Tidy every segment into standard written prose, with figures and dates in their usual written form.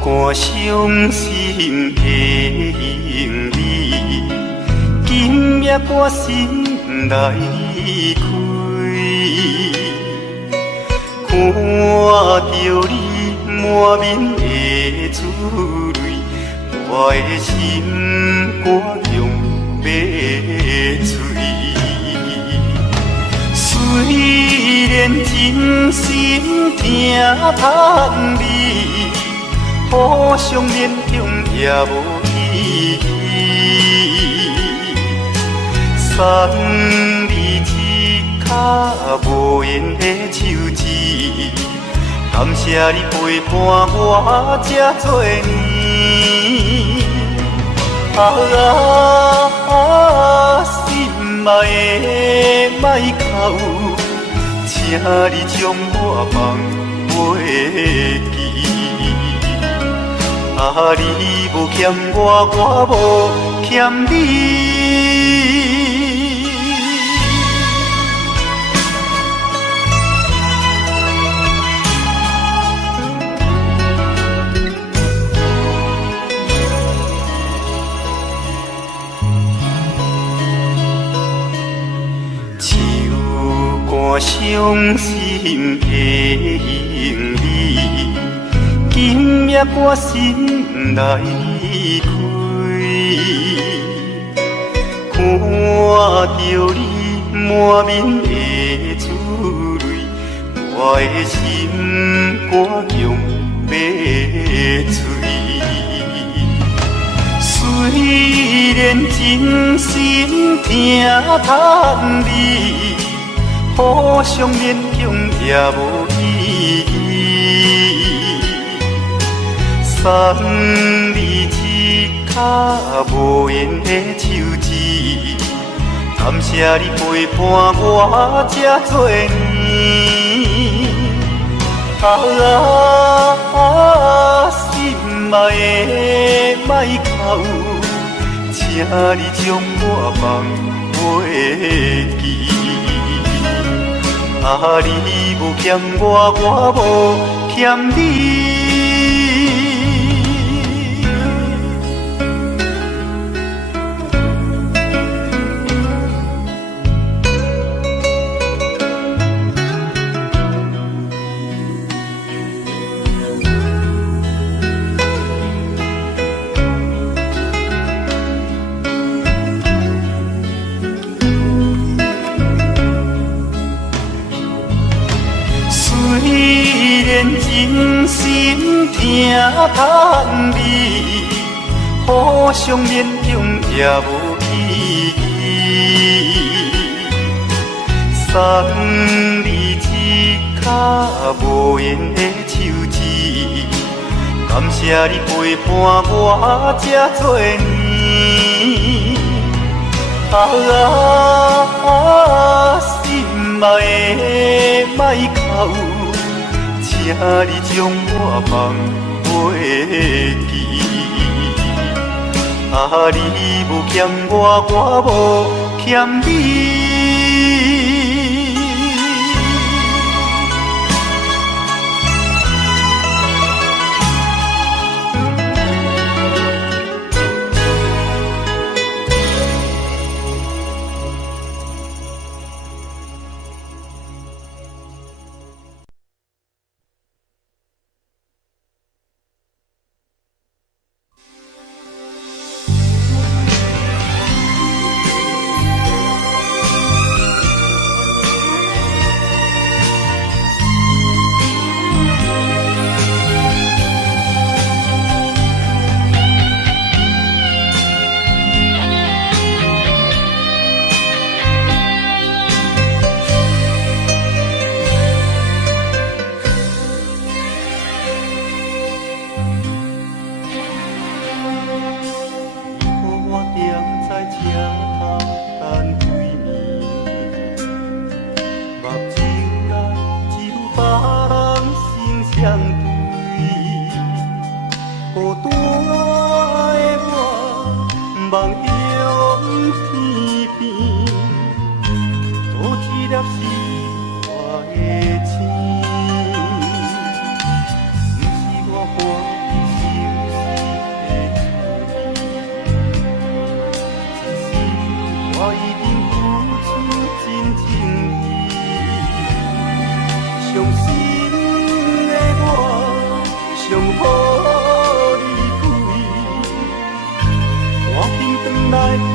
寒伤心的行李，今夜我心来离开。看着你满面的珠泪，我的心肝强要碎。虽然真心疼盼你，互相勉强也无意义。送你一脚无言的手指，感谢你陪伴我这多年。心爱的莫哭，请你将我放袂记。你无欠我，我无欠你。伤心的行李，今夜我心来离开。看着你满面的珠泪，我的心肝强要碎。虽然真心疼叹你，互相勉强也无意义。送你一脚无言的手指，感谢你陪伴我这多年。心爱的莫哭，请你将我放袂记。你无欠我，我无欠你。虽然真心疼叹你，互相勉强也无意义。送你一脚无言的手指，感谢你陪伴我这多年。心爱的莫哭，请你将我放袂记。你无欠我，我无欠你。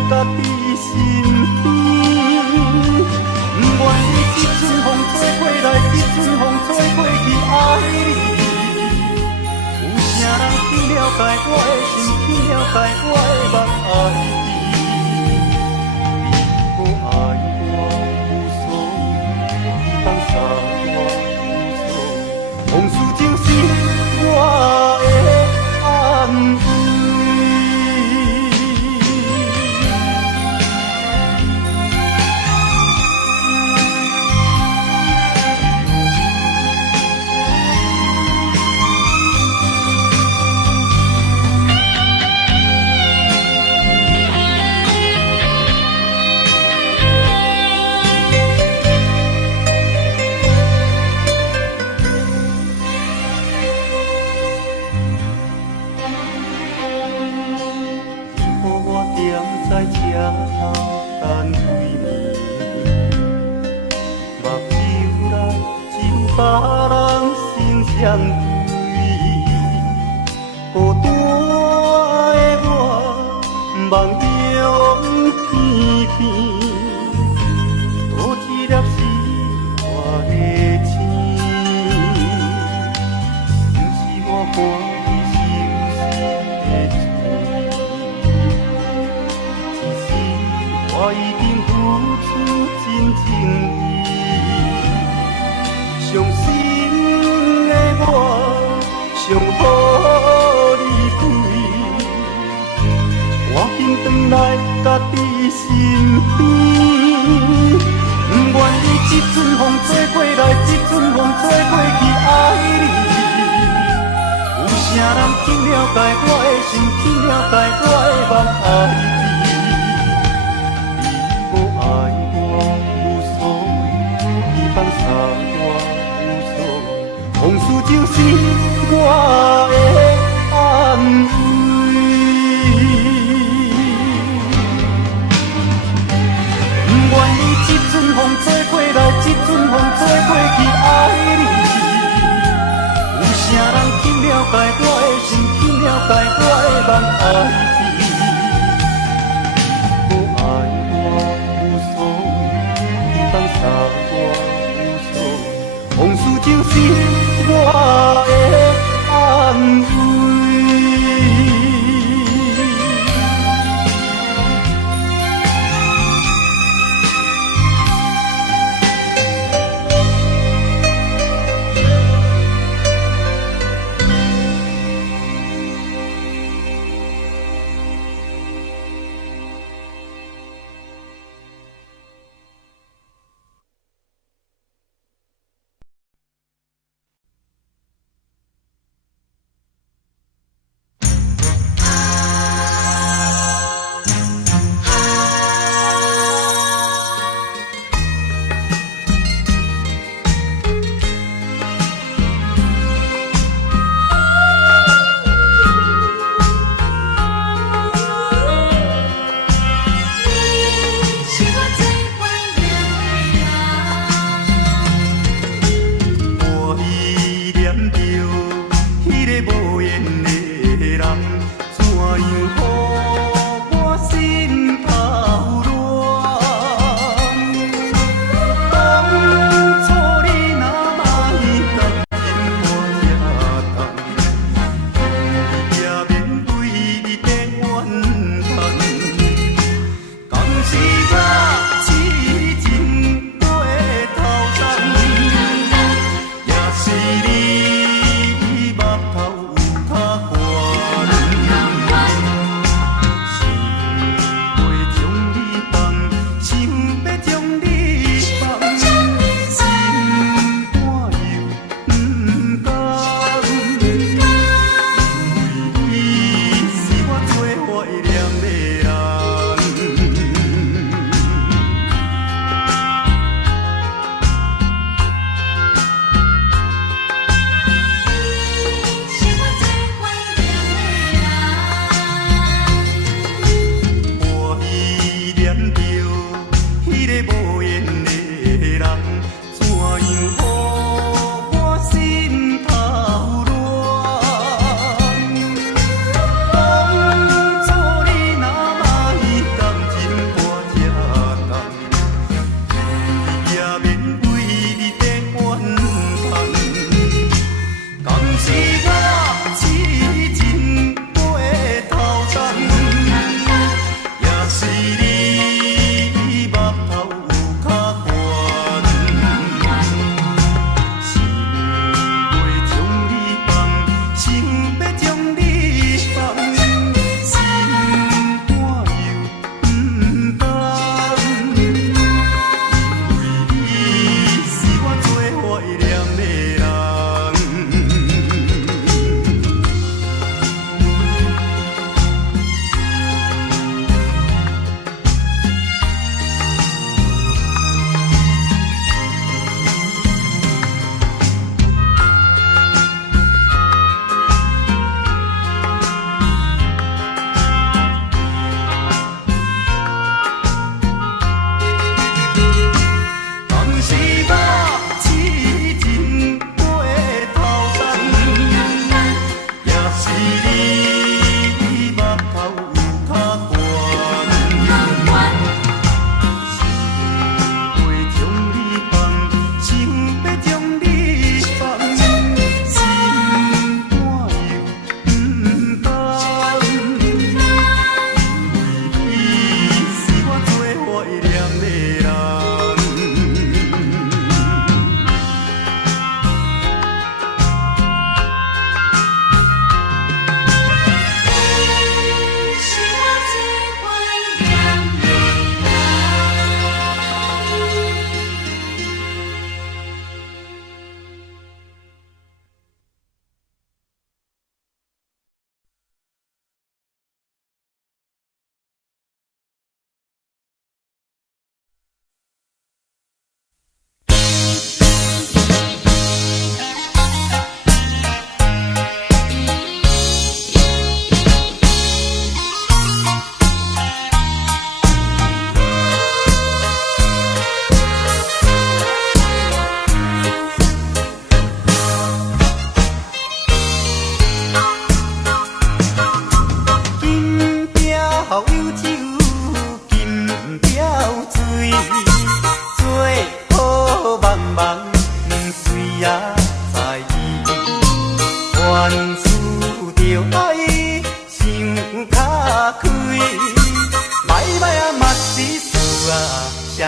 家己身边。不愿意一阵风吹过来，一阵风吹过去，爱你。有啥人去了解我的心，去了解我的梦，爱你。你无爱我无所谓，你放下我无所谓，往事就是我的安慰。在车头等几暝，目睭内只有别人心相对。孤单的我，梦中偏偏多一粒是我的情，不是我欢喜心事的。我已经付出真情意，伤心的我想予你开，赶紧回来家己身边。不愿意一阵风吹过来，一阵风吹过去，爱你。有啥人去了解我的心，去了解我的梦，爱你。放下我无所谓，往事就是我的安慰。不愿意一阵风吹过来，一阵风吹过去，爱你。有啥人去了解我的心，去了解我的梦，爱你。不爱我无所谓，你放下我。往事就是我的安慰。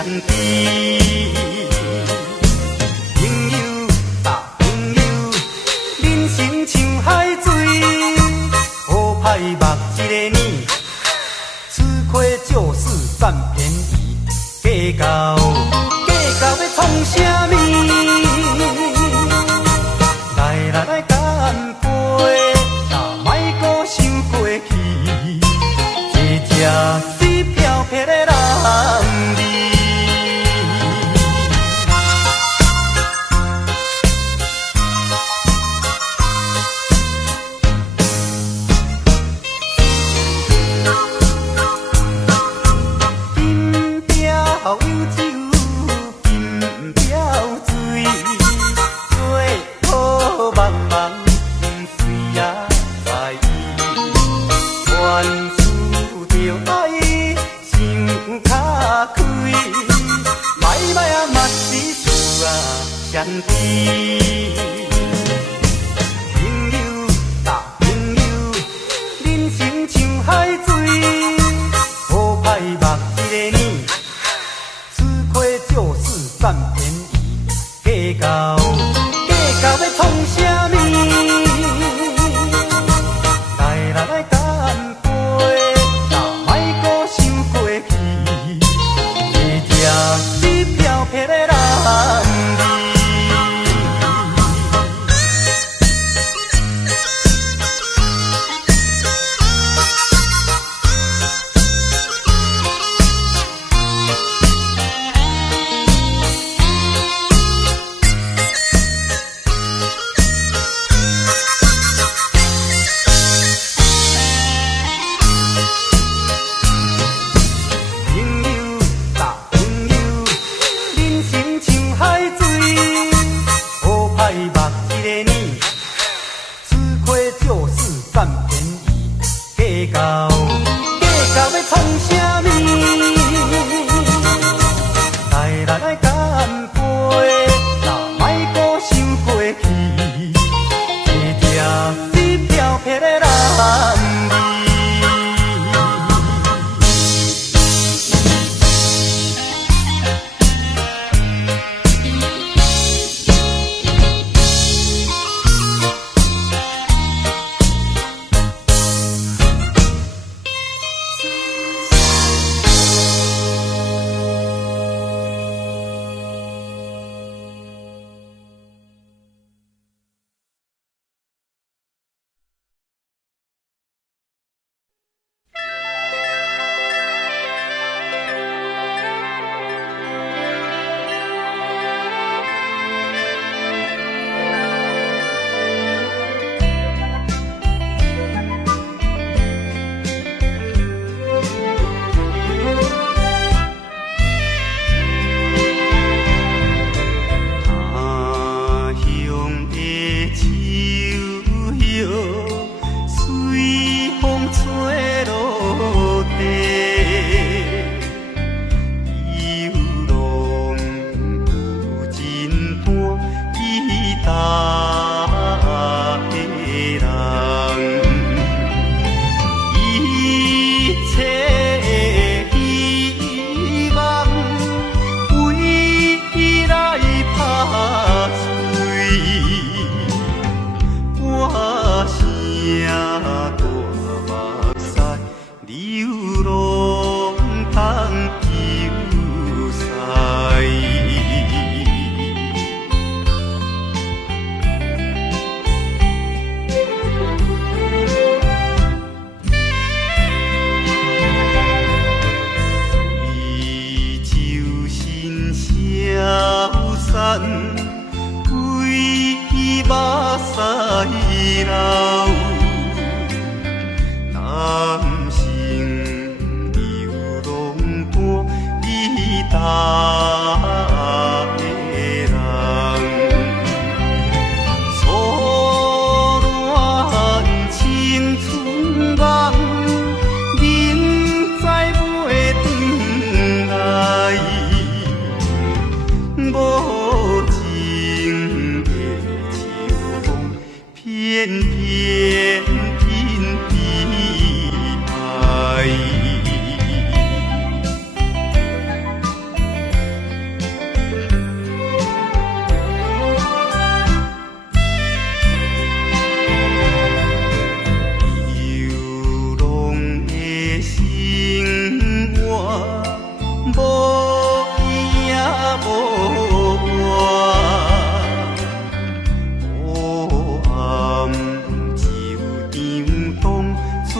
甜。朋友啊朋友，人生像海水，好歹目一个年，吃亏就是占便宜，计较要创啥物？来干杯，莫阁想过去，一只水飘撇的人儿。金雕有酒，金雕水，做好茫茫水也在意，原思着爱想较开，歹啊嘛是事啊相知。朋友啊朋友，人生像海水，好歹目一个年，吃亏就是占便宜，计较要创啥物？来干杯，莫阁想过去，一只水飘撇的人儿。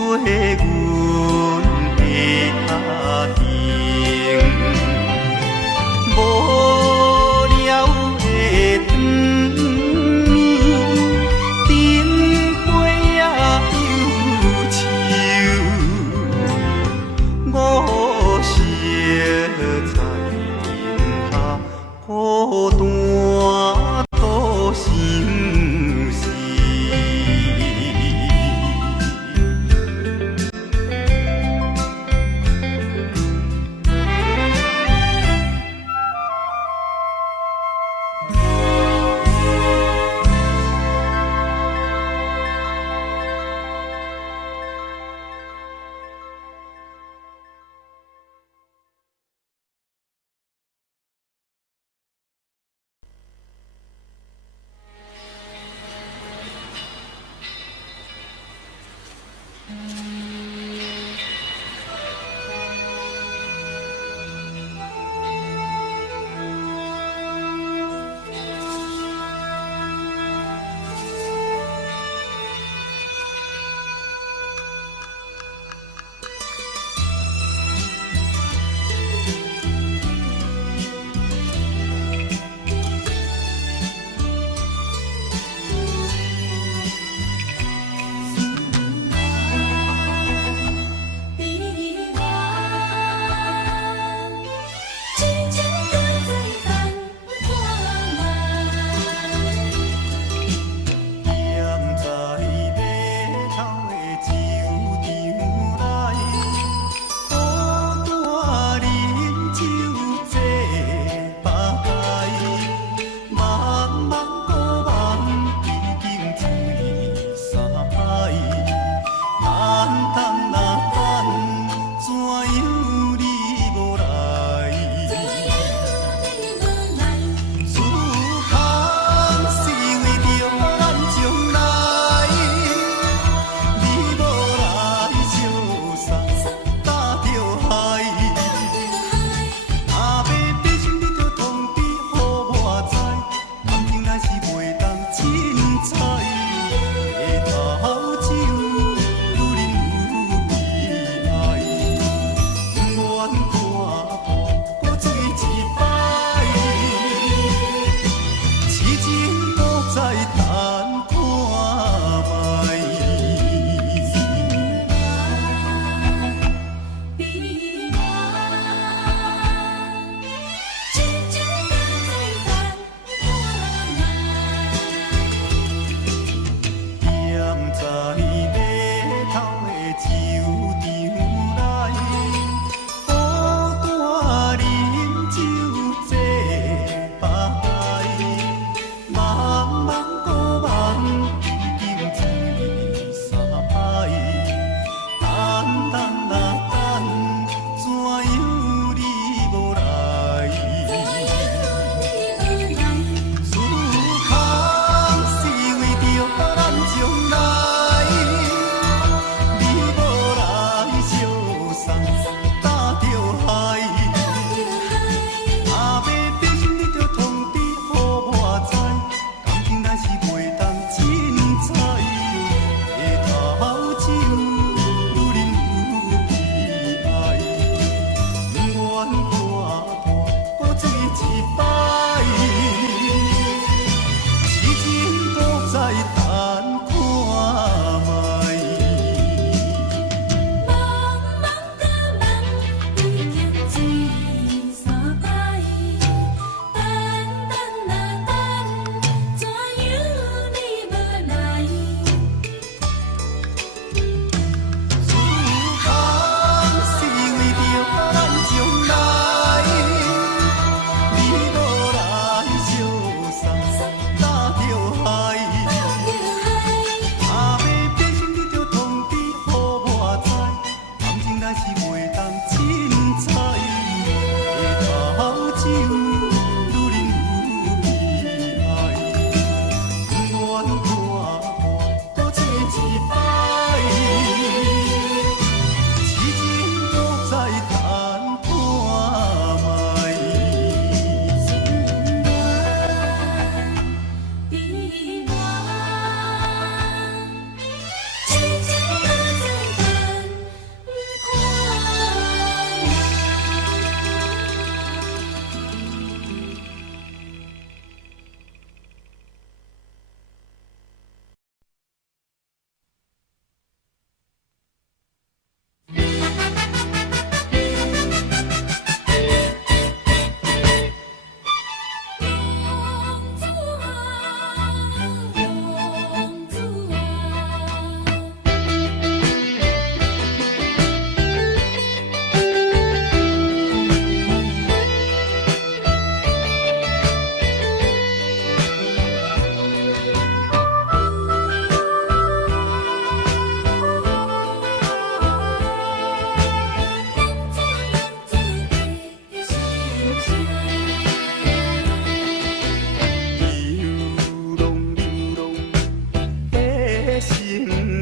阮的家庭，无聊的长暝，顶杯也忧愁，我惜在天下孤单独相思。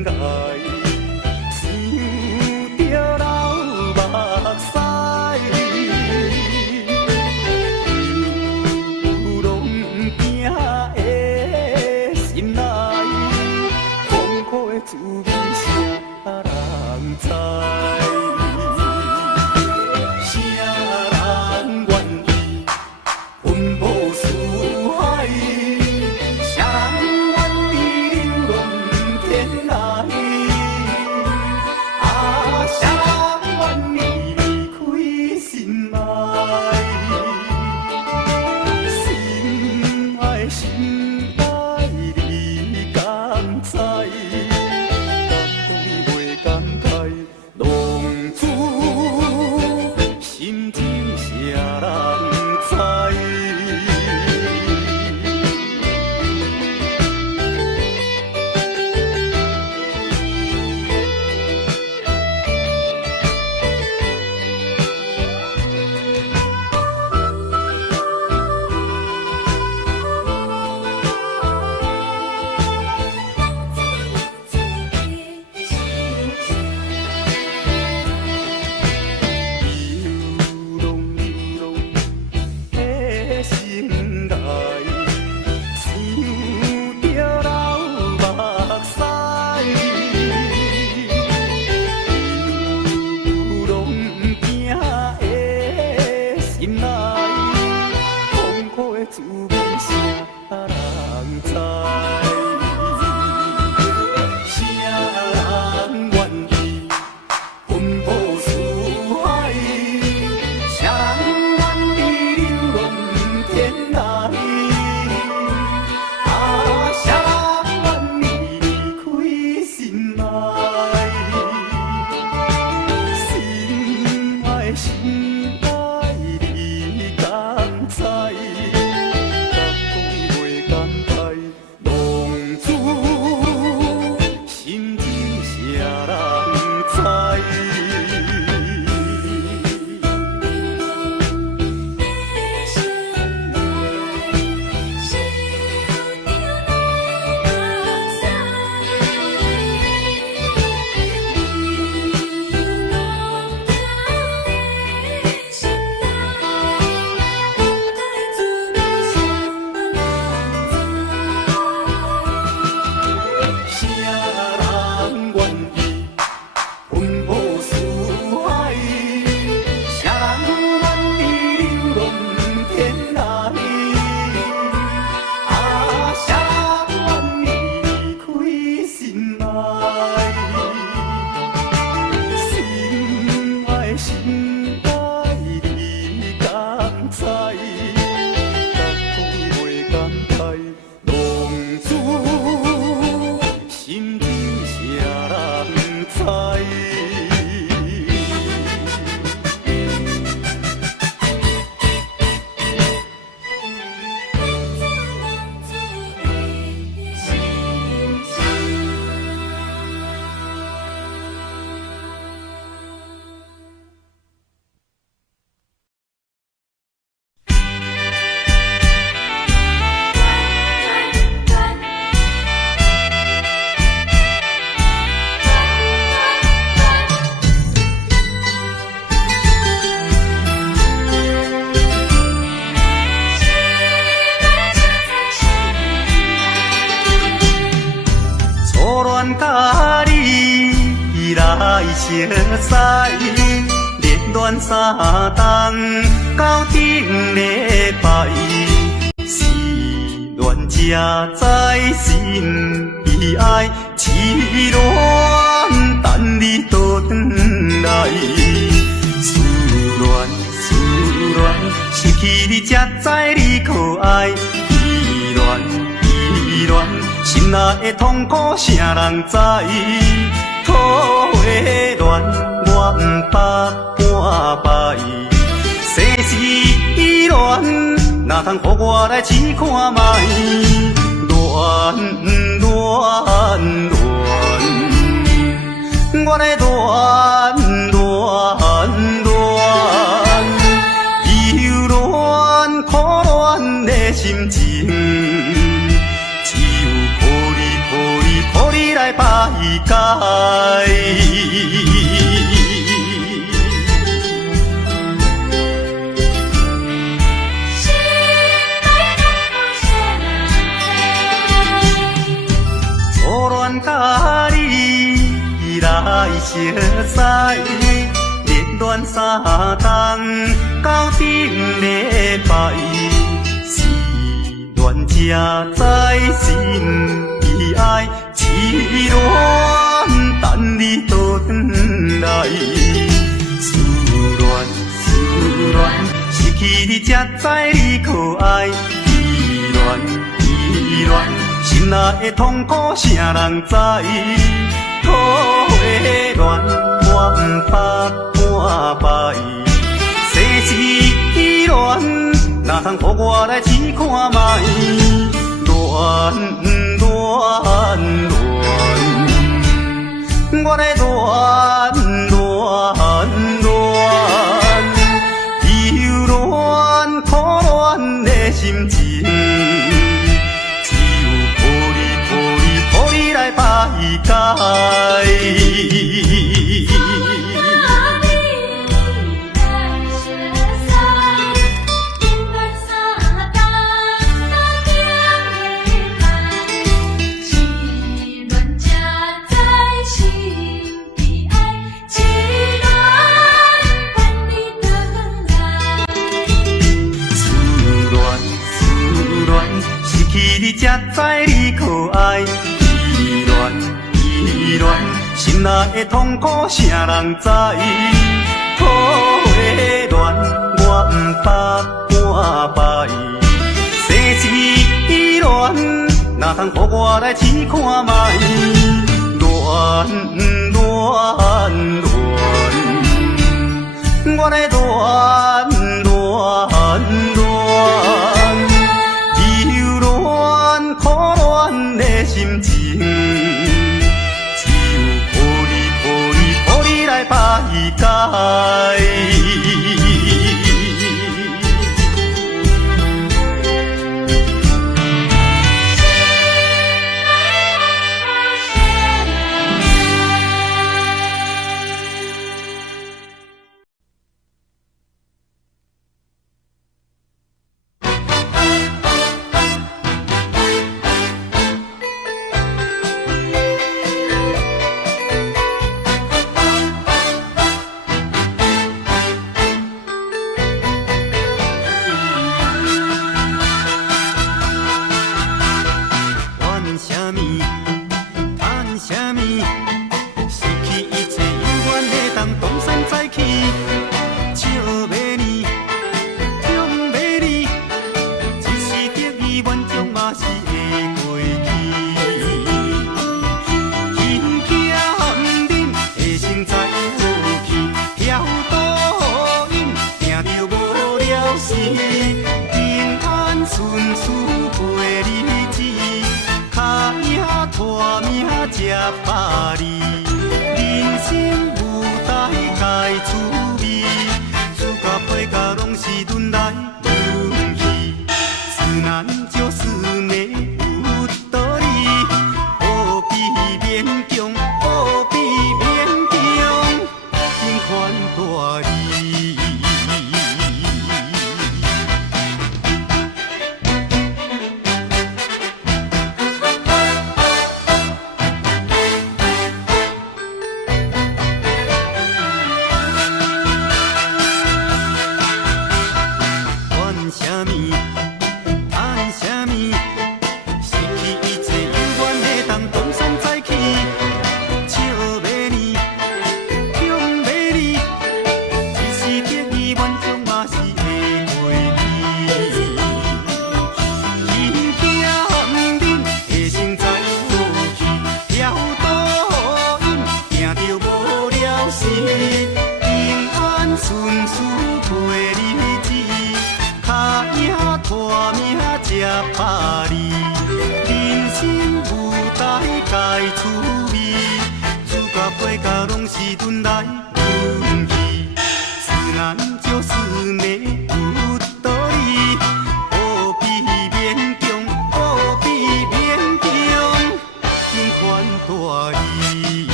来，想着流目屎，流浪行的心内，痛苦的滋味谁人知？谁人愿意奔波四海？谁人愿意流浪天涯？啊，谁人愿意离开心爱？心爱心爱，你敢知？敢讲袂感慨，浪子心情谁人知？流浪的心内，想着流目屎，流浪行的心内，痛苦的滋味谁人知？谁人愿意奔波四海？谁人愿意流浪天涯？啊，谁人愿意离开心爱？心爱心爱，你敢知？敢讲袂感慨，浪子心情谁人知？谁人愿意奔波四海？谁人愿意流浪天涯？啊，谁人愿意离开心爱？心爱心爱，你敢知？敢讲袂感慨，浪子心情谁人知？初恋甲你来熟悉，热恋三冬到顶礼拜，是恋才知心悲哀，痴恋等你倒转来，思恋失去你才知你可爱，依恋心内的痛苦谁人知？土花恋愿百般败，世事恋哪通予我来试看卖？恋，我来恋，忧恋苦恋的心情。抱你来把伊解。初恋甲你来熟悉，热恋三冬到顶礼拜，是恋才知心悲哀，痴恋等你倒转来，思恋失去你才知你可爱，依恋。心内的痛苦，啥人知？土的恋，我不怕半败。世事恋，哪通予我来试看卖？恋，我来恋，忧恋苦恋的心情。排解。失去你才知你可爱。依恋，心内的痛苦，啥人知？土的恋，我不怕半败。世事恋，哪通予我来试看卖？恋，我来恋，忧恋苦恋的心情。排解。巴黎，人生舞台该趣味，主角配角拢是轮来轮去，自然就是美有道理，何必勉强，何必勉强，尽款大意。巴黎，人生舞台该趣味，主角配角拢是轮来轮去，自然就是美有道理，何必勉强，何必勉强，尽款大意。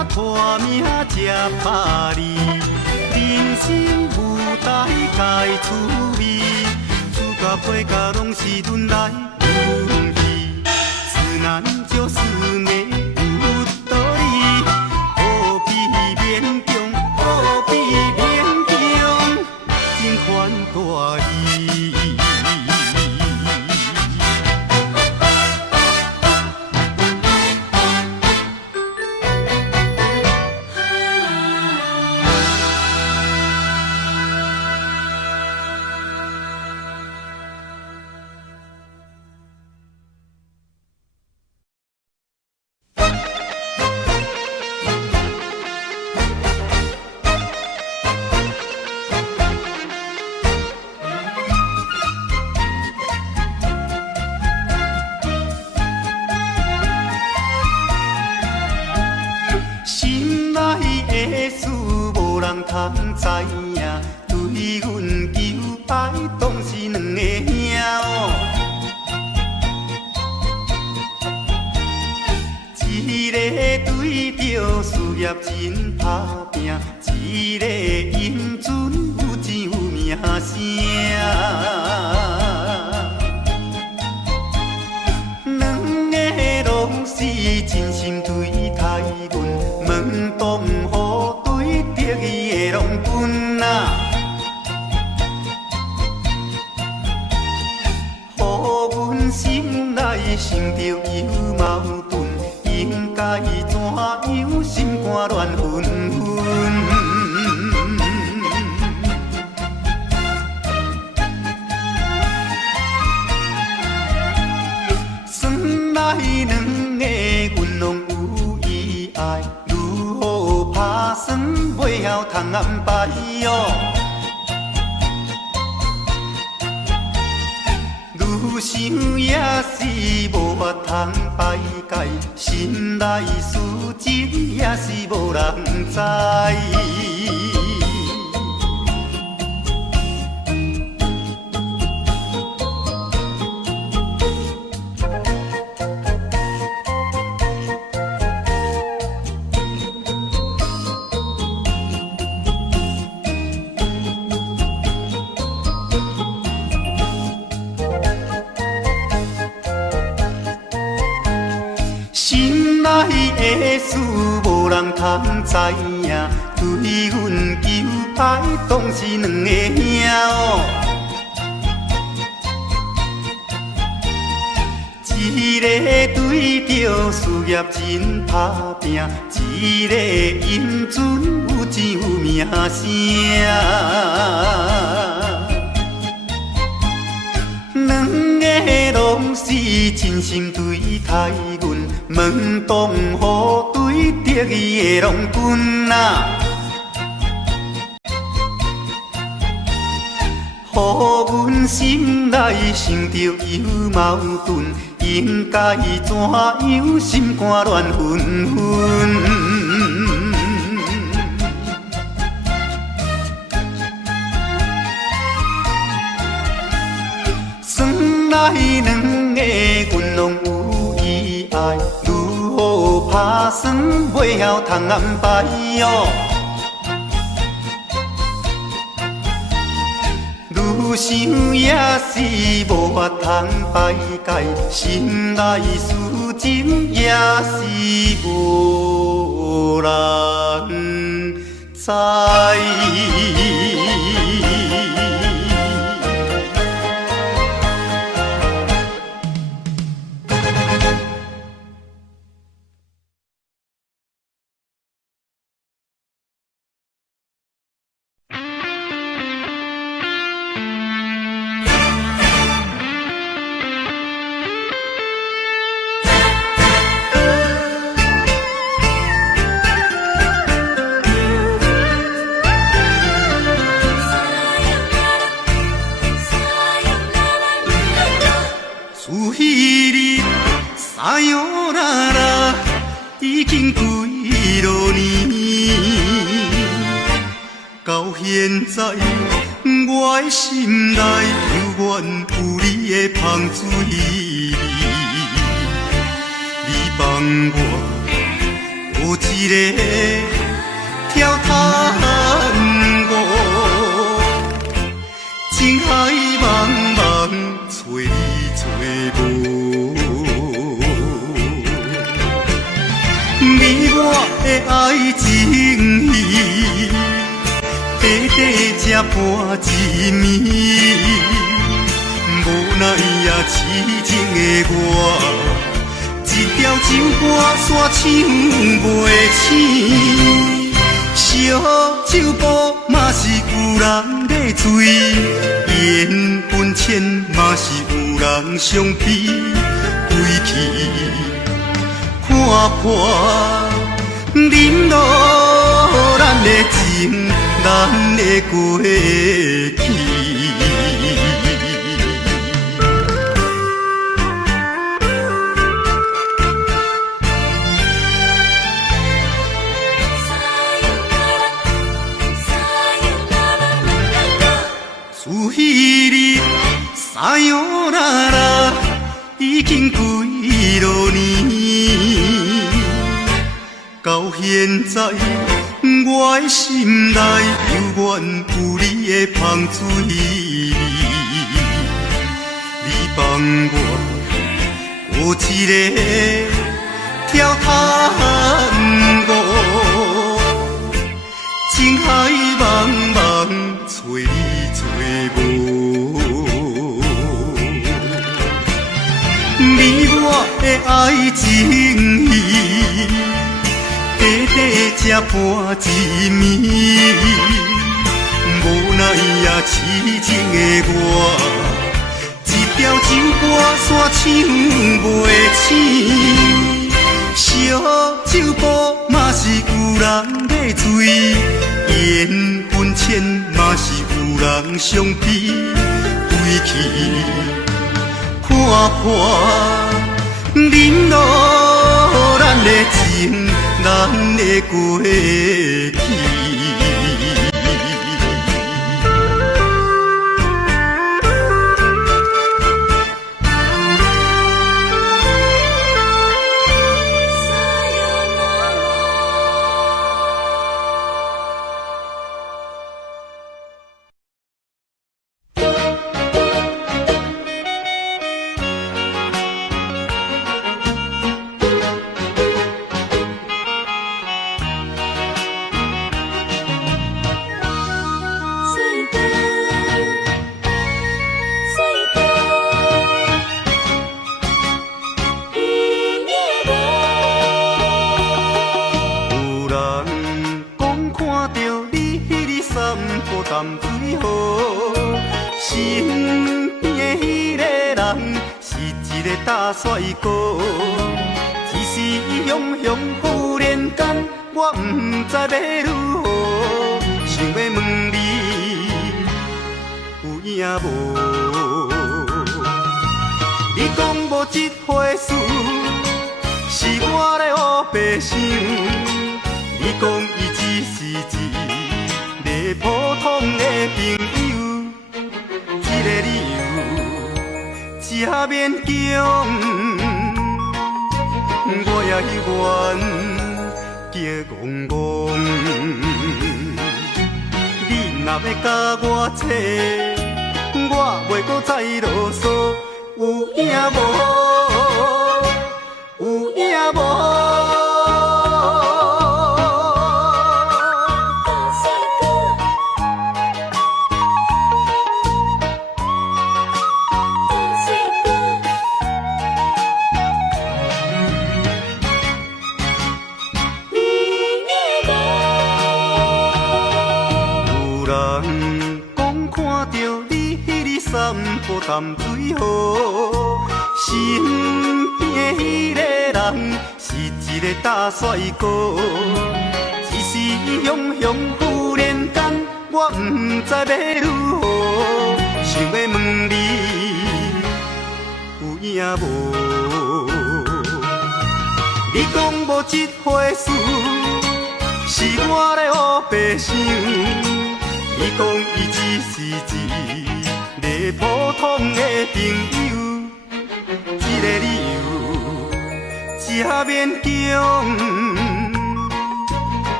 卡你，人生舞台该趣味，主角配角拢是轮来轮去，自然就是美有道理，何必勉强，何必勉强，情款大意。通知影，对阮求爱当是两个兄哦。一个对着事业真打拼，一个英俊有钱有名声。两个拢是真心对待阮，门当户对得意的拢分啊。予阮心内生着有矛盾，应该怎样心肝乱纷纷？算来两个阮拢有意爱，如何打算袂晓通安排哦？愈想也是无法通排解，心内事情也是无人知。心内的事无人通知影，对阮求爱当是两个兄哦。一个对着事业真打拼，一个英俊有钱有名声。两个拢是真心对待阮，门当户对得意的拢分啊。予阮心内生着有矛盾，应该怎样心肝乱纷纷？算来两个阮拢有意爱，如何打算袂晓通安排哦？愈想也是无法通排解，心内事情也是无人知。さよなら已经几多年，到现在我的心内犹原有你的香水味。你帮我有一个跳探戈，情海茫茫找你找无。你我的爱情戏，短短才半一暝，无奈也痴情的我。一条情歌线唱袂醒，烧酒煲嘛是有人在醉，缘分浅嘛是有人相批，归去看破，忍落咱的情，咱的过去。彼日撒哟那拉，已经几落年。到现在，我的心内犹原有你的香水味。你帮我有一个跳探戈，情海茫茫找你。你我的爱情戏，短短才半一暝，无奈也痴情的我，一条情歌线唱袂醒，烧酒煲嘛是有人在醉，缘分浅嘛是有人相批，归去看破，忍落咱的情，咱的过去。淡水河，身边的迄个人是一个大帅哥。只是雄雄忽然间，我不知要如何，想要问你有影无？你讲无这回事，是我咧黑白想。你讲伊只是一个普通的朋友，这个理由真勉强，我也愿叫戆戆。你若要甲我扯，我袂搁再啰嗦，有影无？有影无？淡水河，身边的迄个人是一个大帅哥。只是雄雄忽然间，我不知要如何，想要问你有影无？你讲无这回事，是我咧黑白想。你讲伊只是一个普通的朋友，这个理由真勉强，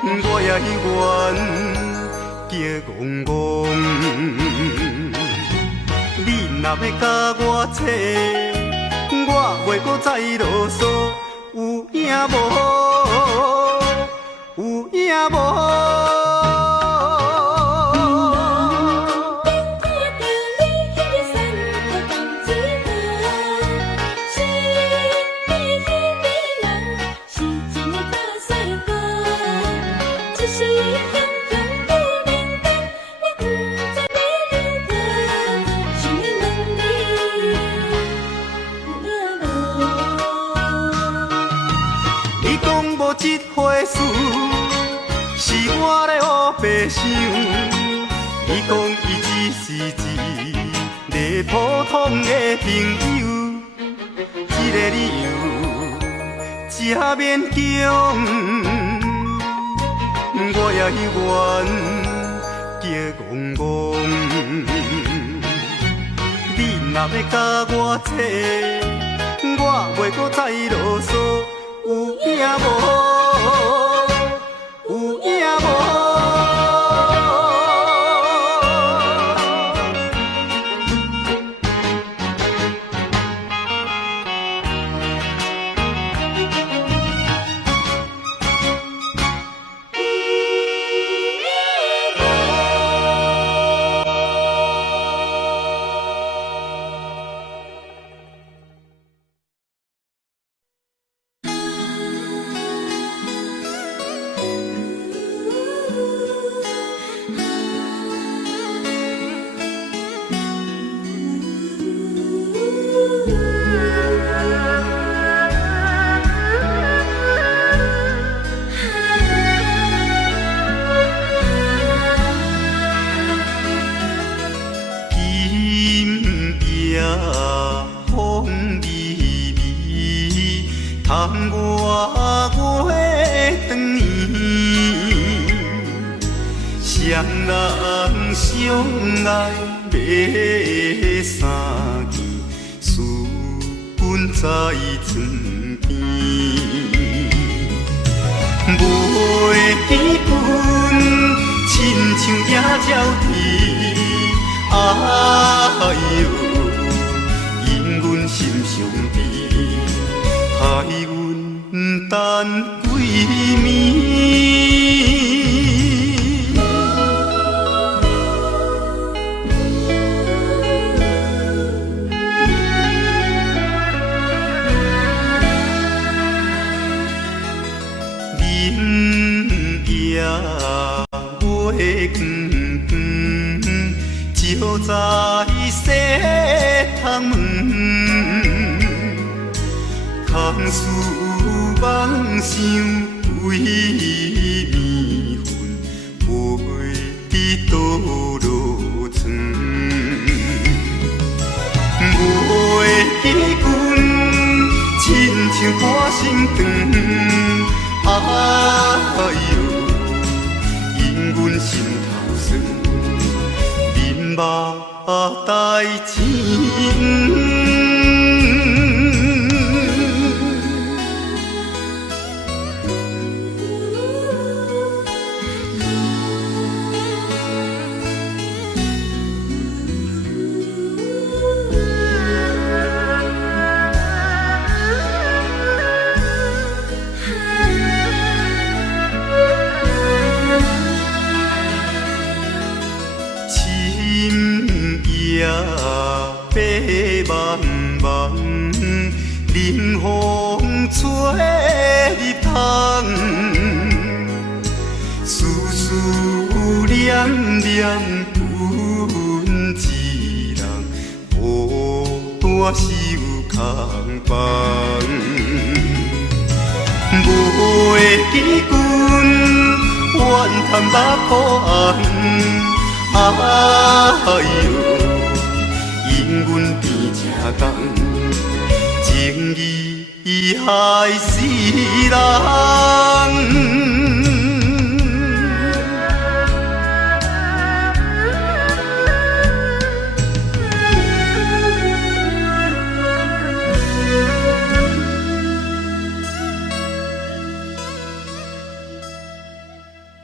我也愿叫戆戆。你若要甲我扯，我袂搁再啰嗦，有影无？有影无？这回事是我咧黑白想，伊讲伊只是一个普通的朋友，这个理由真勉强，我也愿叫戆戆。你若要甲我扯，我袂搁再啰嗦。有影无？有影无？叹我月长圆，双人相爱要三更，思君在床边。袂记阮亲像野鸟啼，哎呦，因阮心伤悲。害阮等几暝，明夜月光，照在西窗门。空思梦想为暝昏，陪倒落床。袂记阮亲像歌声长，哎呦，因阮心头酸，面目带情。夜白茫茫，冷风吹入窗，思思念念阮一人，孤单守空房。袂记阮怨叹目苦红，哎呦。因阮变正重，情义害死人。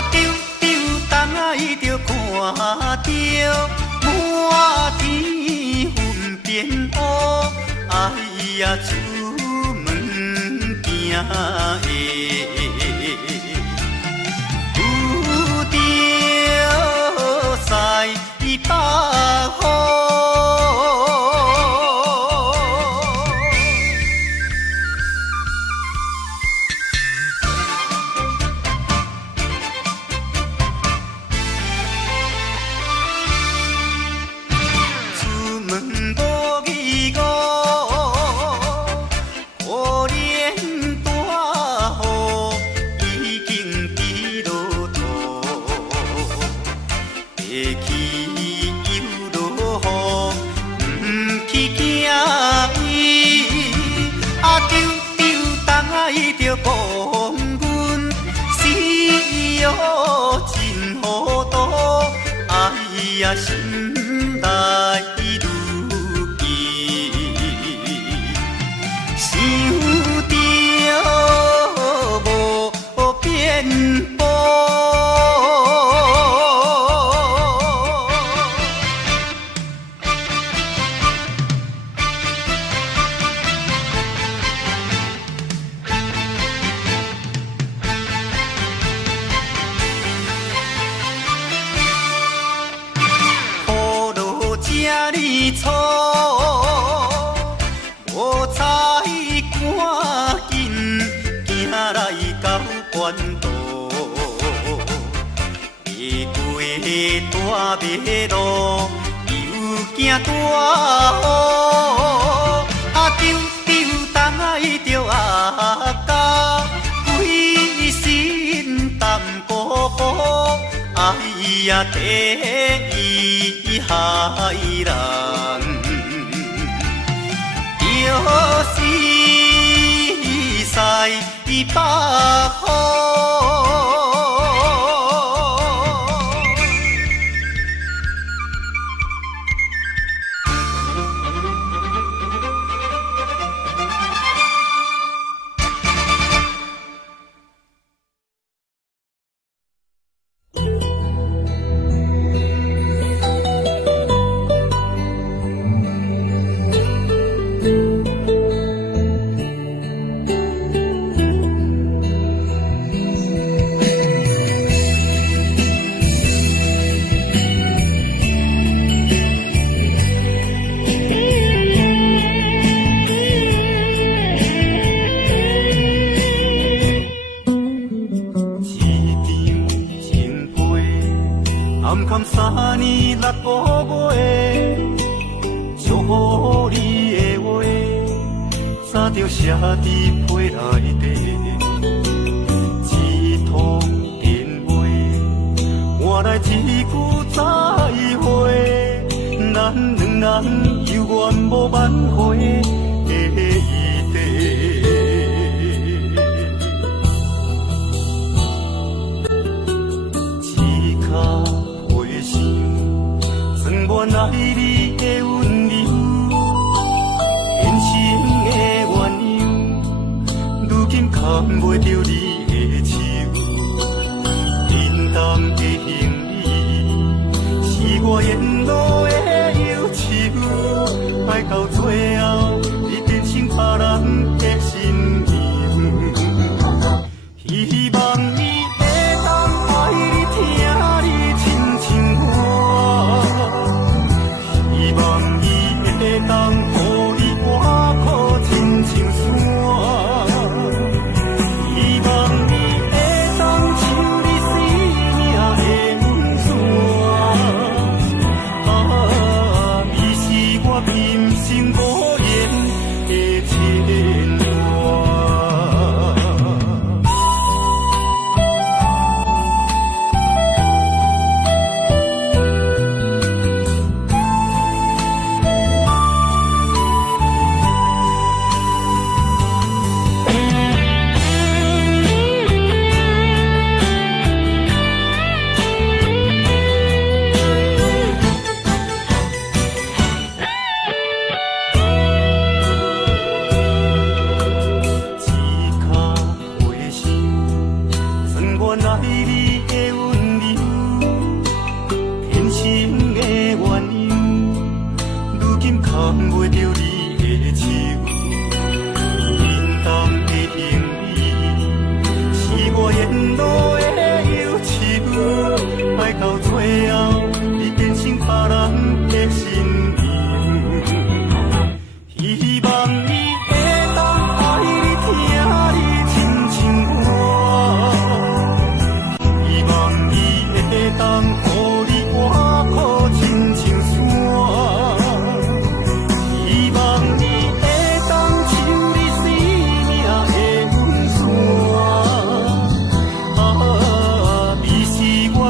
丢丢东啊，伊着看着满天云变乌，哎呀，出门行的有着西北风。心内如记，想着无变步。错，无采赶紧行来到关渡，越过大马路，又惊大雨，丢丢东啊，伊着阿家，规身淡薄薄，哎呀，第一害人。就是西北风。坎坎3年6個月，祝福你的話，早就寫佇被內底。一通電話，換來一句再會，咱兩人猶原無挽回的餘地。原来你的温柔，现实的鸳鸯，如今牵袂着你的手。平淡的行李，是我沿路的忧愁，爱到最后，你变成别人的新娘。希望你会当爱你，听你亲像我。希望伊会当予你挖苦亲像山，希望你会当像你生命的温泉。你是我今生无言的牵挂。原来你的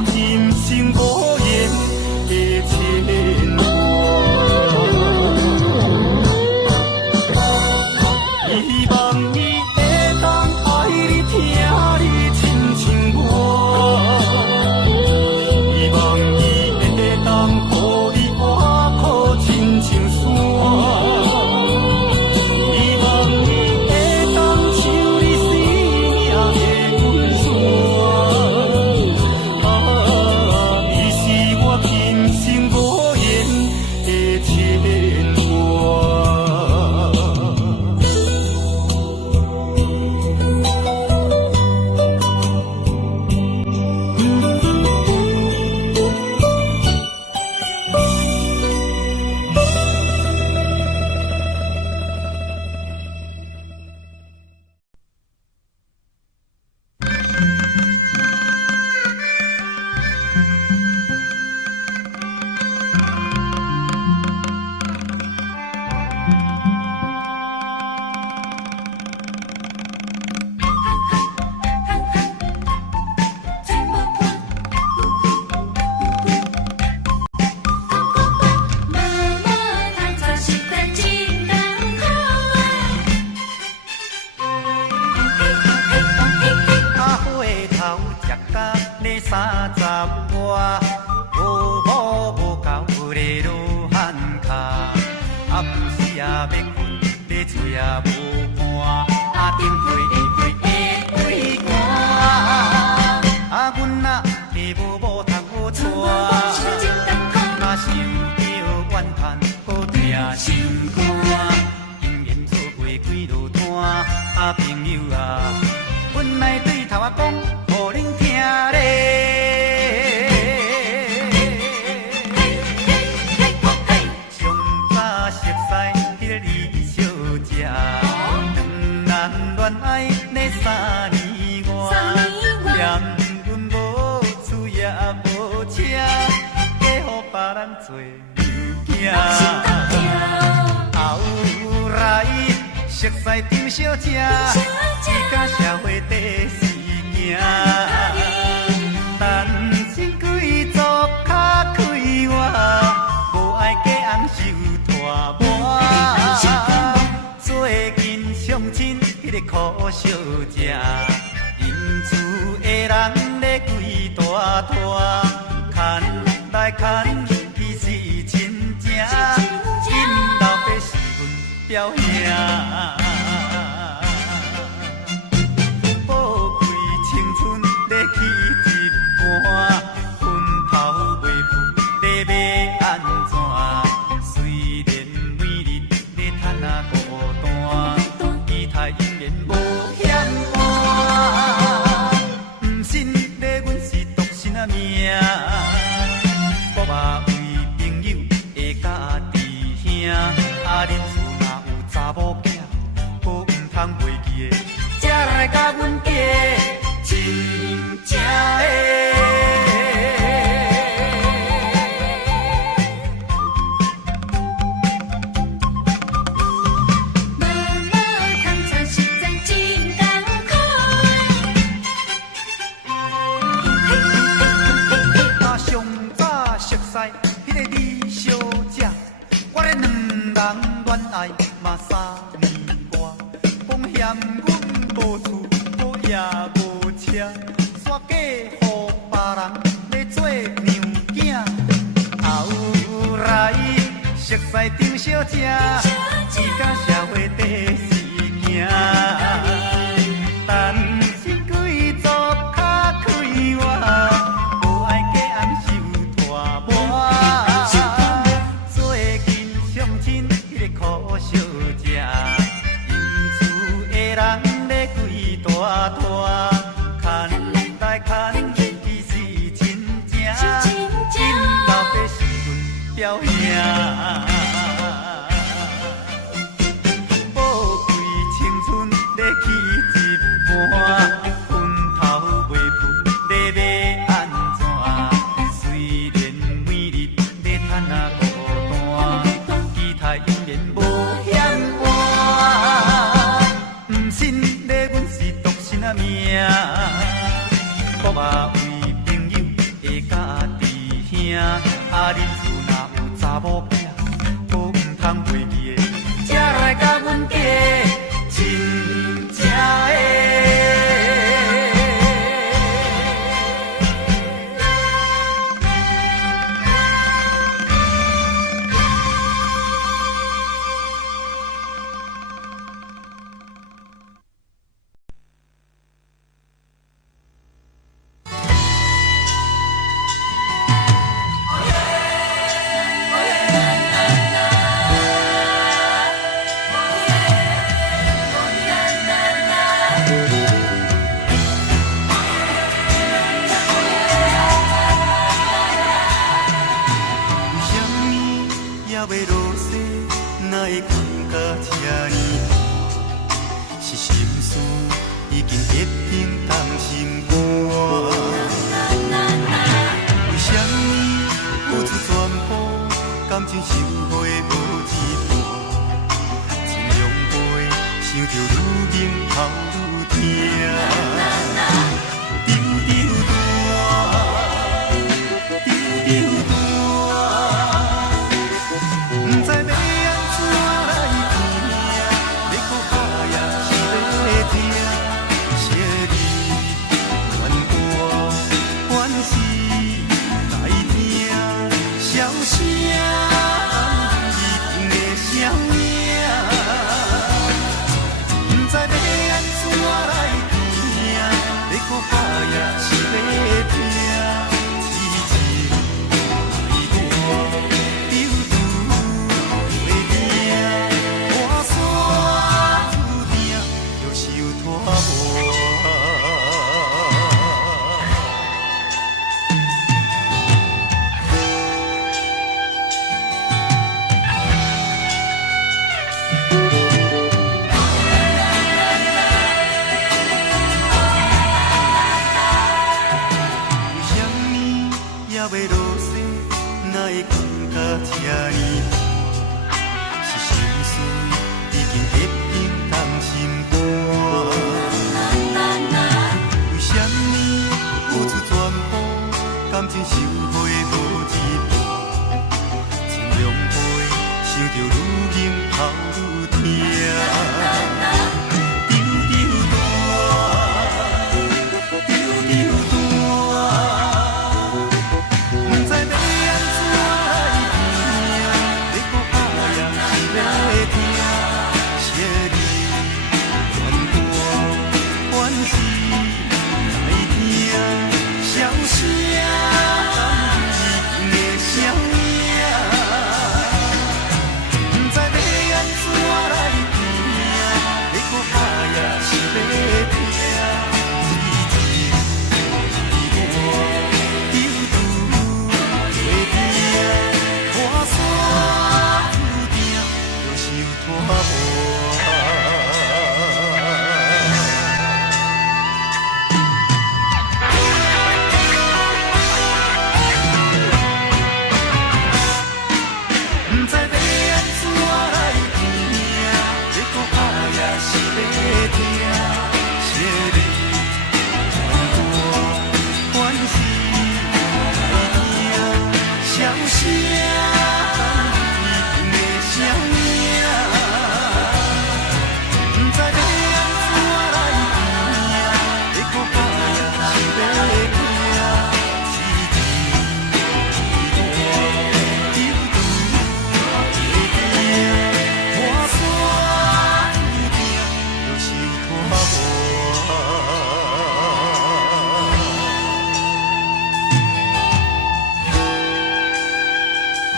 我今生无言的牵挂。希望伊会当爱你、听你亲像我，希望伊会当予你活靠亲像山，希望伊会当像你生命的温泉。伊是我今生无言的牵挂。熟悉张小姐，伊甲社会第四行，单身贵族较快活，无爱嫁翁受拖磨。最近相亲迄个苦小姐，因厝的人咧规大拖，牵来牵去是亲情，因老爸是阮表兄。甲阮嫁真正的。妈妈通常实在真艰苦。我上早熟悉迄个李小姐，我咧两人恋爱嘛3年外，讲嫌阮。无厝无也无车，煞嫁予别人咧做娘囝。后来熟悉张小姐，伊甲社会第四行，单身贵族较快活，无爱嫁翁受拖磨。最近相亲迄个苦小姐，因厝的人。大拖牵来牵去是亲情，因老爸是阮表兄。宝贵青春命，啊，恁厝若有查某囝，无毋通袂记的，才来甲阮家，真正的。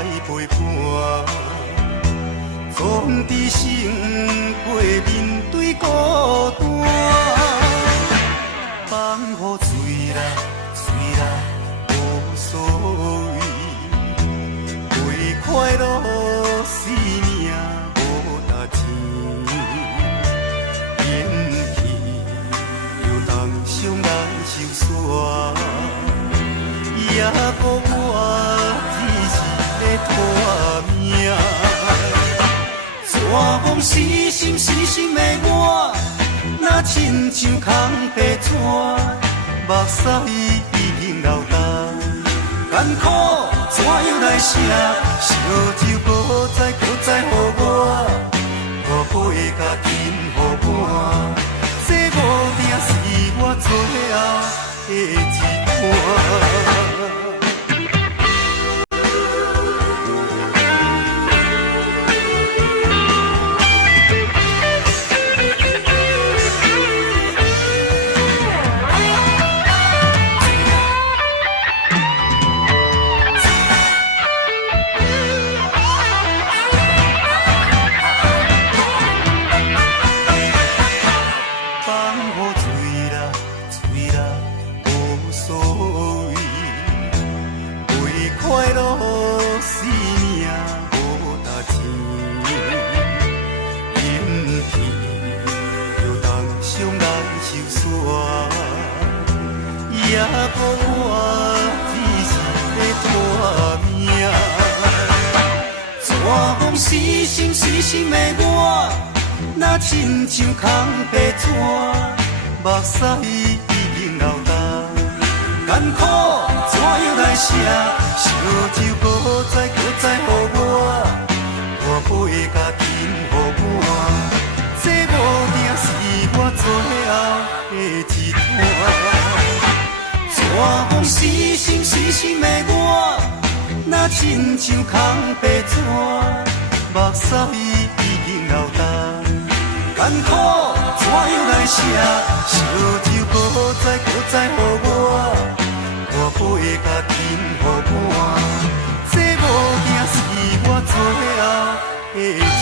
陪伴，总知生过面对孤单。放雨水啦，水啦，无所谓，为快乐生命无值钱，演戏又当伤人受伤，也顾我只是咧拖命。寒风死心死心的我，若亲像空白纸，目屎已经流干，艰苦怎样来写？烧酒搁再予我，破破的甲紧予伴，这无定是我最后的一段。也顾我只是咧拖命，寒风死心死心的我，若亲像空白纸，目屎已经流干，艰苦怎样来写？烧酒搁再予我，破破的甲紧予伴，这无定是我最后的一段。寒风死心死心的我，若亲像空白纸，目屎已经流干，艰苦怎样来写？烧酒搁再予我，破破的甲紧予伴，这无定是我最后的。